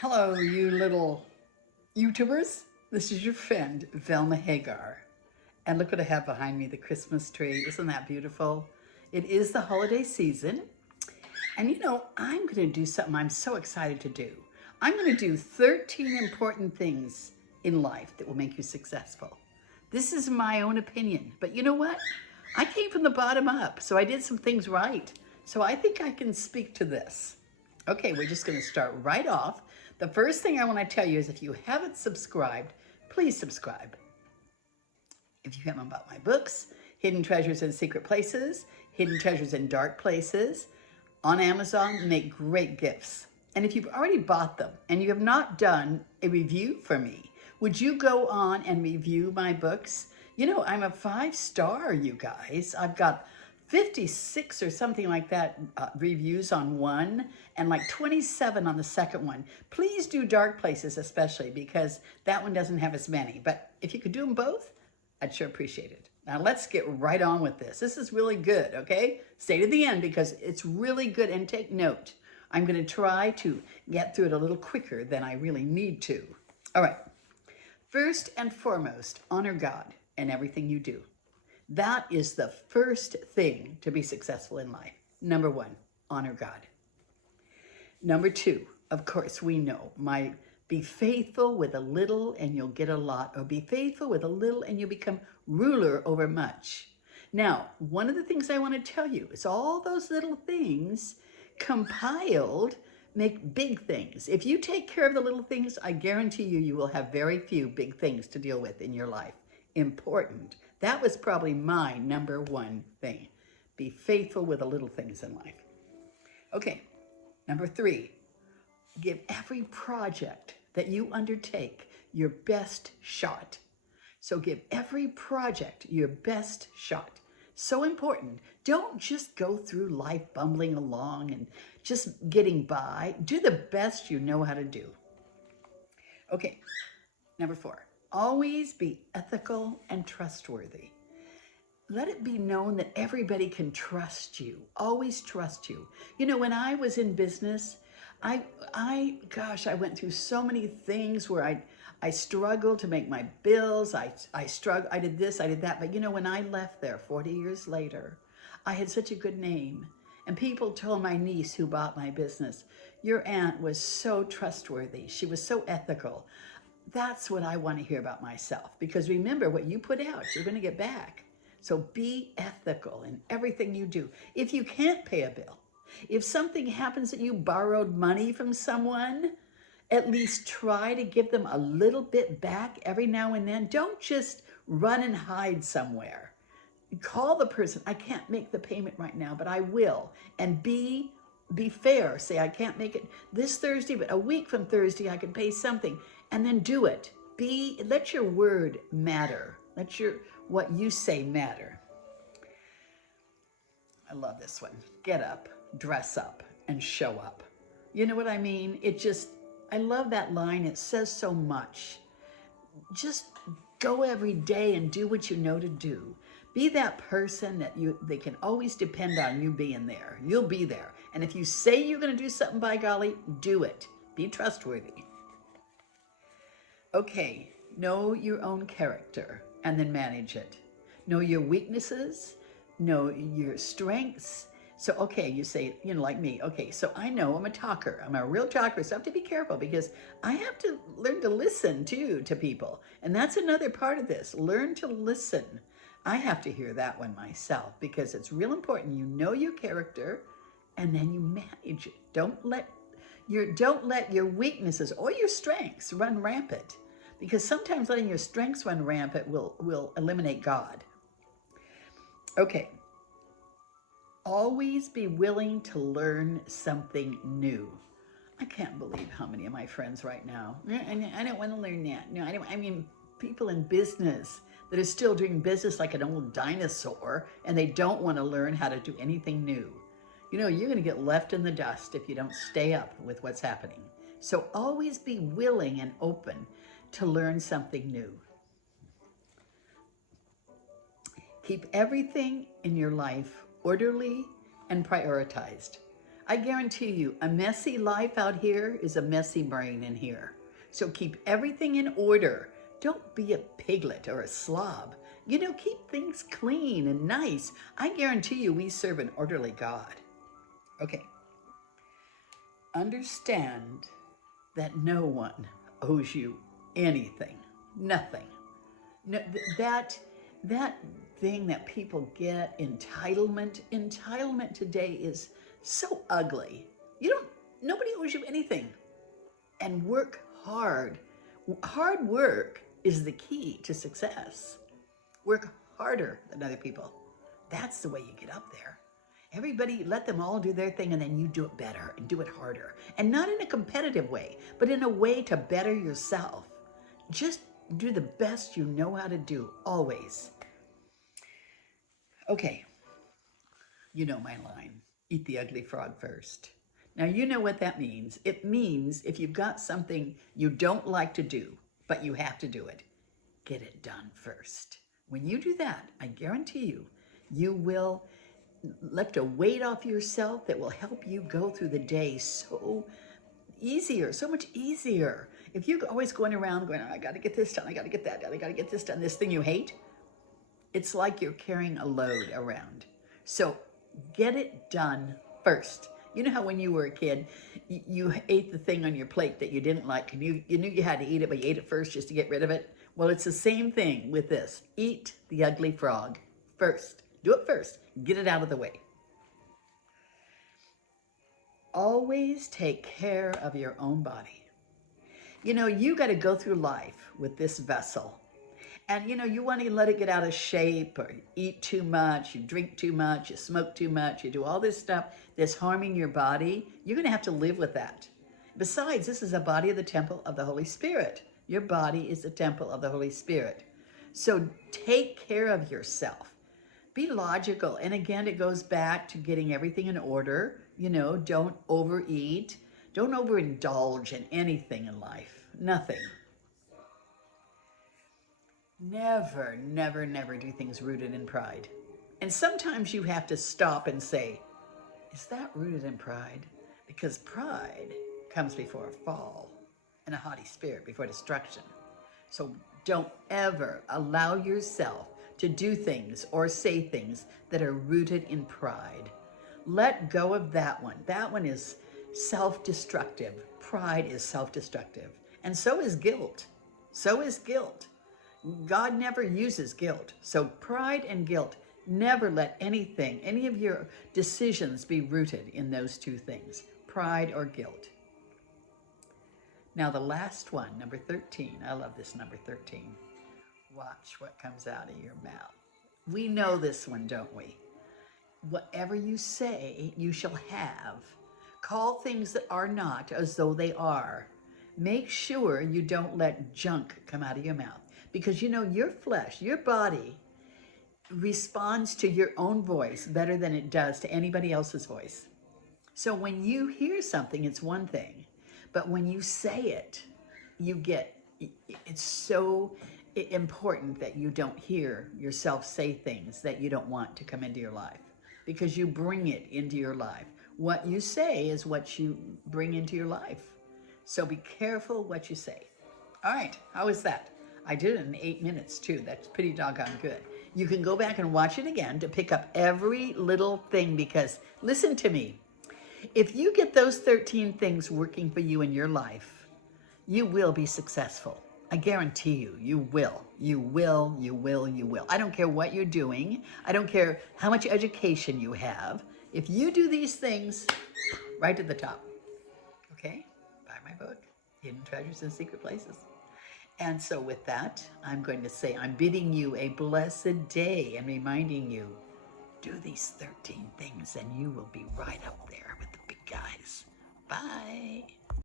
Hello, you little YouTubers. This is your friend, Velma Hagar. And look what I have behind me, the Christmas tree. Isn't that beautiful? It is the holiday season. And I'm going to do something I'm so excited to do. I'm going to do 13 important things in life that will make you successful. This is my own opinion, but you know what? I came from the bottom up, so I did some things right. So I think I can speak to this. Okay, we're just going to start right off. The first thing I want to tell you is if you haven't subscribed, please subscribe. If you haven't bought my books, Hidden Treasures in Secret Places, Hidden Treasures in Dark Places, on Amazon, make great gifts. And if you've already bought them and you have not done a review for me, would you go on and review my books? You know, I'm a 5-star, you guys. I've got 56 or something like that reviews on one and like 27 on the second one. Please do Dark Places especially because that one doesn't have as many. But if you could do them both, I'd sure appreciate it. Now let's get right on with this. This is really good, okay? Stay to the end because it's really good and take note. I'm going to try to get through it a little quicker than I really need to. All right. First and foremost, honor God in everything you do. That is the first thing to be successful in life. Number one, honor God. Number two, of course, we know be faithful with a little and you'll get a lot, or be faithful with a little and you become ruler over much. Now, one of the things I want to tell you is all those little things compiled make big things. If you take care of the little things, I guarantee you, you will have very few big things to deal with in your life. Important. That was probably my number one thing. Be faithful with the little things in life. Okay, number three, give every project that you undertake your best shot. So give every project your best shot. So important. Don't just go through life bumbling along and just getting by. Do the best you know how to do. Okay, number four, always be ethical and trustworthy. Let it be known that everybody can trust you. Always trust you. You know, when I was in business, I went through so many things where I struggled to make my bills. I did this, I did that. But you know, when I left there 40 years later, I had such a good name. And people told my niece who bought my business, your aunt was so trustworthy. She was so ethical. That's what I want to hear about myself. Because remember, what you put out, you're going to get back. So be ethical in everything you do. If you can't pay a bill, if something happens that you borrowed money from someone, at least try to give them a little bit back every now and then. Don't just run and hide somewhere. Call the person, I can't make the payment right now, but I will. And be fair. Say, I can't make it this Thursday, but a week from Thursday, I can pay something. And then do it. Let your word matter. Let what you say matter. I love this one. Get up, dress up, and show up. You know what I mean? I love that line. It says so much. Just go every day and do what you know to do. Be that person that they can always depend on you being there. You'll be there. And if you say you're going to do something, by golly, do it. Be trustworthy. Okay, know your own character and then manage it. Know your weaknesses, know your strengths. So, okay, you say, like me, okay, so I know I'm a talker. I'm a real talker, so I have to be careful because I have to learn to listen too to people. And that's another part of this, learn to listen. I have to hear that one myself because it's real important. You know your character and then you manage it. Don't let your weaknesses or your strengths run rampant because sometimes letting your strengths run rampant will eliminate God. Okay. Always be willing to learn something new. I can't believe how many of my friends right now, I don't want to learn that. No, I mean, people in business that are still doing business like an old dinosaur and they don't want to learn how to do anything new. You know, you're going to get left in the dust if you don't stay up with what's happening. So always be willing and open to learn something new. Keep everything in your life orderly and prioritized. I guarantee you, a messy life out here is a messy brain in here. So keep everything in order. Don't be a piglet or a slob. You know, keep things clean and nice. I guarantee you we serve an orderly God. Okay. Understand that no one owes you anything. Nothing. No, that thing that people get, entitlement today is so ugly. Nobody owes you anything. And work hard. Hard work is the key to success. Work harder than other people. That's the way you get up there. Everybody, let them all do their thing and then you do it better and do it harder. And not in a competitive way, but in a way to better yourself. Just do the best you know how to do, always. Okay, you know my line. Eat the ugly frog first. Now you know what that means. It means if you've got something you don't like to do, but you have to do it, get it done first. When you do that, I guarantee you, you will lift a weight off yourself that will help you go through the day so much easier. If you're always going around going, I got to get this done, I got to get that done, I got to get this done, this thing you hate, it's like you're carrying a load around. So get it done first. You know how when you were a kid, you ate the thing on your plate that you didn't like, and you knew you had to eat it, but you ate it first just to get rid of it? Well, it's the same thing with this. Eat the ugly frog first. Do it first. Get it out of the way. Always take care of your own body. You know, you got to go through life with this vessel. And you know, you want to let it get out of shape, or eat too much, you drink too much, you smoke too much, you do all this stuff that's harming your body. You're going to have to live with that. Besides, this is a body of the temple of the Holy Spirit. Your body is the temple of the Holy Spirit. So take care of yourself. Be logical. And again, it goes back to getting everything in order. You know, don't overeat. Don't overindulge in anything in life. Nothing. Never, never, never do things rooted in pride. And sometimes you have to stop and say, is that rooted in pride? Because pride comes before a fall, and a haughty spirit before destruction. So don't ever allow yourself to do things or say things that are rooted in pride. Let go of that one. That one is self-destructive. Pride is self-destructive. And so is guilt. So is guilt. God never uses guilt. So pride and guilt, never let anything, any of your decisions be rooted in those two things, pride or guilt. Now the last one, number 13. I love this number 13. Watch what comes out of your mouth. We know this one, don't we? Whatever you say, you shall have. Call things that are not as though they are. Make sure you don't let junk come out of your mouth. Because you know, your flesh, your body responds to your own voice better than it does to anybody else's voice. So when you hear something, it's one thing. But when you say it, it's so important that you don't hear yourself say things that you don't want to come into your life. Because you bring it into your life. What you say is what you bring into your life. So be careful what you say. All right, how is that? I did it in 8 minutes too. That's pretty doggone good. You can go back and watch it again to pick up every little thing, because listen to me. If you get those 13 things working for you in your life, you will be successful. I guarantee you, you will. You will, you will, you will. I don't care what you're doing. I don't care how much education you have. If you do these things, right to the top. Okay? Buy my book, Hidden Treasures in Secret Places. And so with that, I'm going to say I'm bidding you a blessed day and reminding you, do these 13 things and you will be right up there with the big guys. Bye.